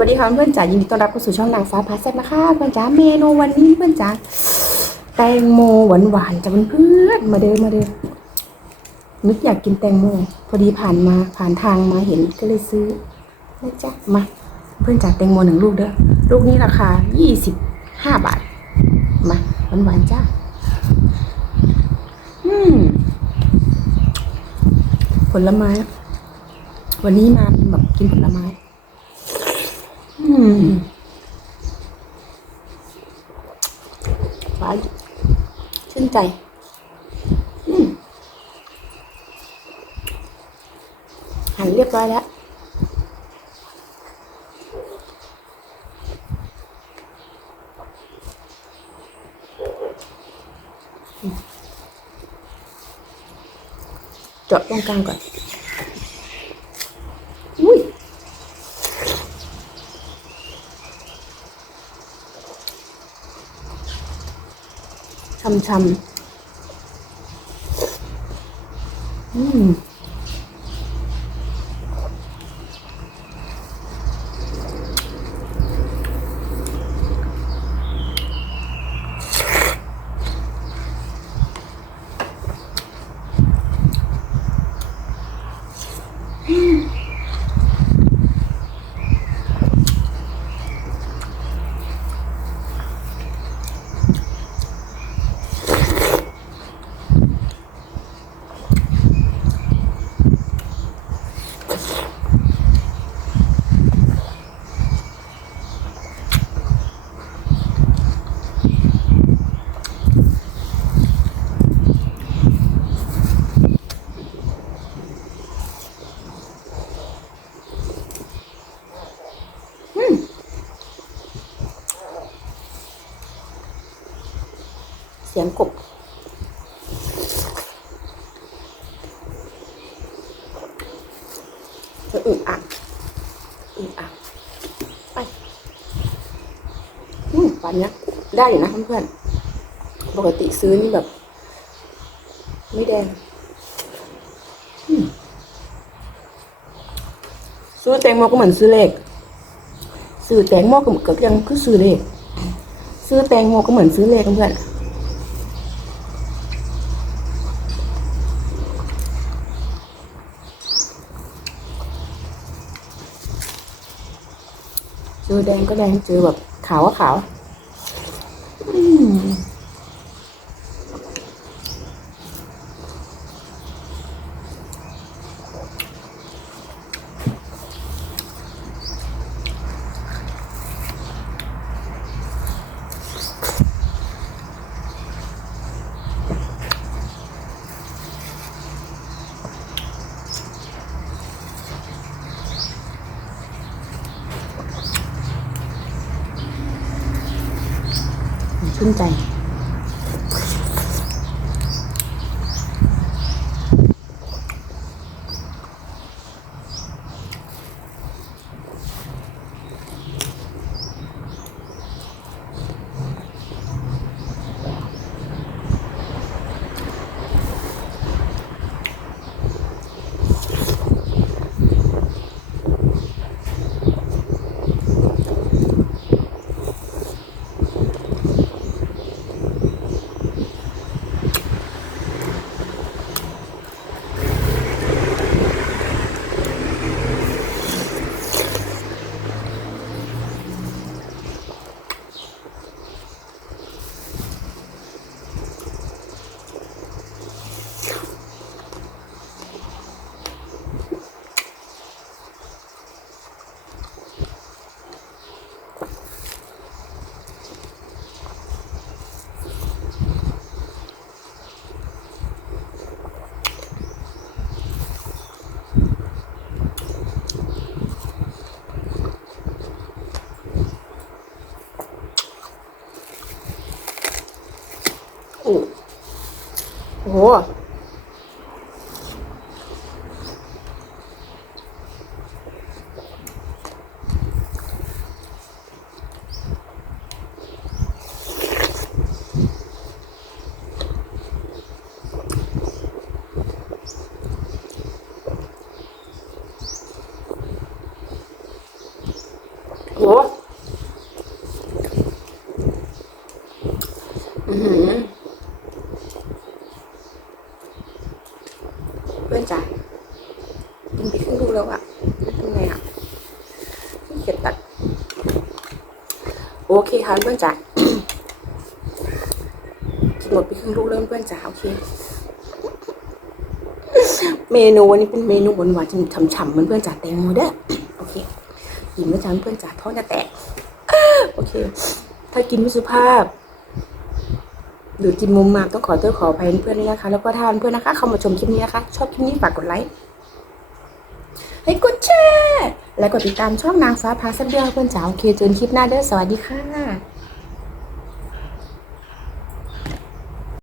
วัสดีค่ะเพื่อนจ๋ายินดีต้อนรับเข้าสู่ช่องนางฟ้าพาแซ่บนะคะเพื่อนจ๋าเมนูวันนี้เพื่อนจ๋าแตงโมหวานหวานจ้ะเพื่อนมาเด้อมาเด้อนึกอยากกินแตงโมพอดีผ่านมาผ่านทางมาเห็นก็เลยซื้อนะจ๊ะมาเพื่อนจ๋าแตงโมหนึ่งลูกเด้อลูกนี้ราคายี่สิบห้าบาทมาหวานหวานๆจ้าอืมผลไม้ วันนี้มาเป็นแบบกินผลไม้ อืมหวานชื่นใจอืมหั่นเรียบร้อยแล้ว เจาะตรงกลางก่อน อุ้ย ช่ำชำอืม เสียงกบจะอึอ่างอึอ่างไปอืมปันเนี้ยได้อยู่นะเพื่อนๆปกติซื้อนี่แบบ ไม่แดงซื้อแตงโมก็เหมือนซื้อเลขซื้อแตงโมก็เหมือนกับยังคือซื้อเลขซื้อแตงโมก็เหมือนซื้อเลขเพื่อน เจอแดงก็แดงเจอแบบขาวก็ขาว อืม ชื่นใจ โอ้โห อ โอ้อือหือเพื่อนจ๋ากินไปครึ่งลูกแล้วอะเป็นไงอะขี้เกียจตัด โอเคค่ะเพื่อนจ๋ากินหมดไปครึ่งลูกแล้วเพื่อนจ๋าโอเค เมนูวันนี้เป็นเมนูหวานหวานๆฉ่ำๆเหมือนเพื่อนจ๋าแตงโมเด้อโอเคกินเมื่อจ๋าเพื่อนจ๋าท้องจะแตกโอเค ถ้ากินไม่สุภาพหรือกินมุมมามต้องขอโทษขออภัยเพื่อนด้วยนะคะ แล้วก็ทานเพื่อนนะคะ เข้ามาชมคลิปนี้นะคะ ชอบคลิปนี้ฝากกดไลค์ให้กดแชร์ และกดติดตามช่องนางฟ้าพาสักเดียวเพื่อนจ๋าโอเคจนคลิปหน้าเด้อสวัสดีค่ะ